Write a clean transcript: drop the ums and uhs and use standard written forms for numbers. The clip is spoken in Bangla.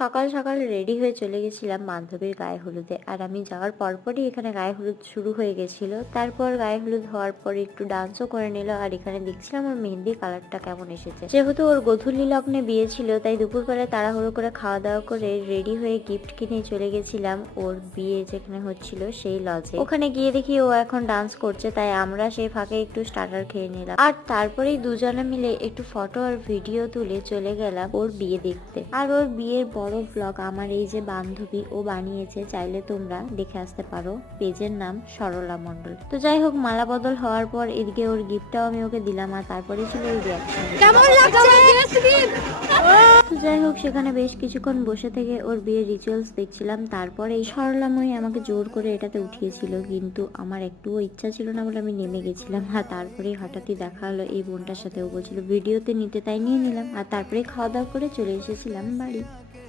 সকাল সকাল রেডি হয়ে চলে গেছিলাম বান্ধবীর গায়ে হলুদে। আর আমি যাওয়ার পরপরই এখানে গায়ে হলুদ শুরু হয়ে গেছিল। তারপর গায়ে হলুদ হওয়ার পর একটু ডান্সও করে নিল। আর এখানে দেখছিলাম ওর মেহেন্দির কালারটা কেমন এসেছে। যেহেতু ওর গোধূলি লগ্নে বিয়ে ছিল, তাই দুপুরবেলায় তাড়াহুড়ো করে খাওয়া দাওয়া করে রেডি হয়ে গিফট কিনে চলে গেছিলাম ওর বিয়ে যেখানে হচ্ছিল সেই লজে। ওখানে গিয়ে দেখি ও এখন ডান্স করছে, তাই আমরা সেই ফাঁকে একটু স্টার্টার খেয়ে নিলাম। আর তারপরেই দুজনে মিলে একটু ফটো আর ভিডিও তুলে চলে গেলাম ওর বিয়ে দেখতে। আর ওর বিয়ের বড় ব্লগ আমার এই যে বান্ধবী ও বানিয়েছে, চাইলে তোমরা দেখে আসতে পারো। পেজের নাম সরলা মণ্ডল। তো যাই হোক, মালা বদল হওয়ার পর এদিকে ওর গিফটটাও আমি ওকে দিলাম। আর তারপরে ছিল ওর রিয়াকশন। তো যাই হোক, সেখানে বেশ কিছুক্ষণ বসে থেকে ওর বিয়ের রিচুয়ালস দেখছিলাম। তারপরে এই সরলাময়ী আমাকে জোর করে এটাতে উঠিয়েছিল, কিন্তু আমার একটুও ইচ্ছা ছিল না বলে আমি নেমে গেছিলাম। আর তারপরে হঠাৎই দেখা হলো এই বোনটার সাথে। ও বলছিল ভিডিওতে নিতে, তাই নিয়ে নিলাম। আর তারপরে খাওয়া দাওয়া করে চলে এসেছিলাম বাড়ি।